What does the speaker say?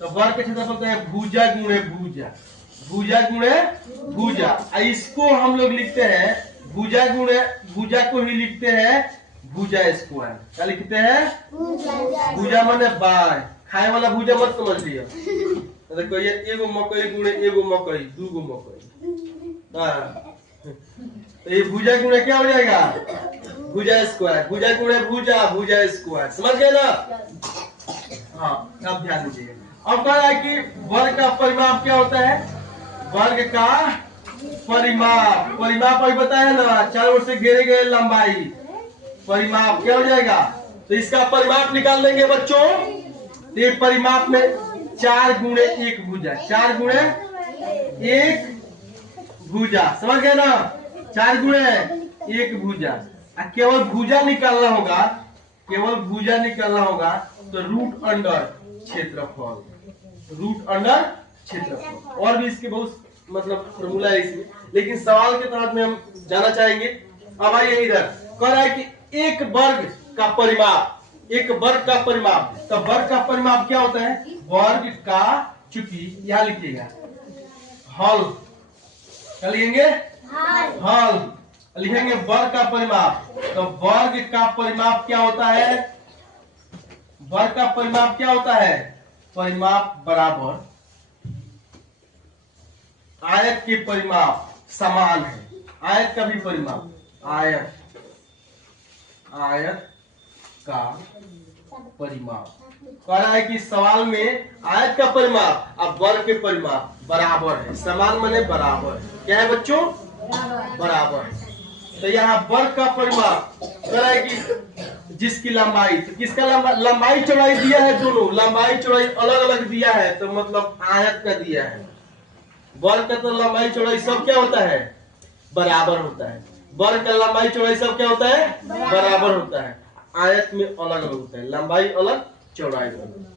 तो वर्ग का क्षेत्रफल तो है भुजा गुणे भुजा, भुजा गुणे भुजा। इसको हम लोग लिखते हैं भुजा गुणे भुजा को ही लिखते हैं भुजा स्क्वायर। क्या लिखते हैं? भुजा माने बाय, खाए वाला भुजा मत समझ लियो। तो ये एगो मकई गुणे एगो मकई, दूगो मकई। हाँ, तो ये भुजा गुणे क्या हो जाएगा? भुजा स्क्वायर, भुजा गुणे भुजा, भुजा स्क्वायर। समझ गए ना? हाँ, अब ध्यान दीजिए। अब कह रहा है कि वर्ग का परिमाप क्या होता है? वर्ग का परिमाप, परिमाप अभी बताया ना, चारों ओर से घेरे गए लंबाई, परिमाप क्या हो जाएगा? तो इसका परिमाप निकाल लेंगे बच्चों। तो परिमाप में 4 गुणे 1 भुजा, 4 गुणे 1 भुजा। समझ गए ना? 4 गुणे 1 भुजा। केवल भुजा निकालना होगा, केवल भुजा निकालना होगा तो रूट अंडर क्षेत्रफल, रूट अंडर क्षेत्रफल। और भी इसके बहुत मतलब फॉर्मूला है इसमें, लेकिन सवाल के तहत में हम जाना चाहेंगे। अब आइए इधर, कह रहा है कि एक वर्ग का परिमाप, एक वर्ग का परिमाप। तो वर्ग का परिमाप क्या होता है? वर्ग का, चूंकि यहां लिखिएगा हल, क्या लिखेंगे? हल लिखेंगे वर्ग का परिमाप। तो वर्ग का परिमाप क्या होता है? वर्ग का परिमाप क्या होता है? परिमाप बराबर आयत के परिमाप समान है। आयत का भी परिमाप, आयत, आयत का परिमाप। कह रहा है कि सवाल में आयत का परिमाप और वर्ग के परिमाप बराबर है। समान माने बराबर। क्या है बच्चों? बराबर है। तो यहाँ वर्ग का परिमाप कह रहा है कि जिसकी लंबाई, तो किसका लंबाई चौड़ाई दिया है, दोनों लंबाई चौड़ाई अलग अलग दिया है, तो मतलब आयत का दिया है। वर्ग का तो लंबाई चौड़ाई सब क्या होता है? बराबर होता है। वर्ग का लंबाई चौड़ाई सब क्या होता है? बराबर होता है। आयत में अलग अलग होता है, लंबाई अलग चौड़ाई अलग।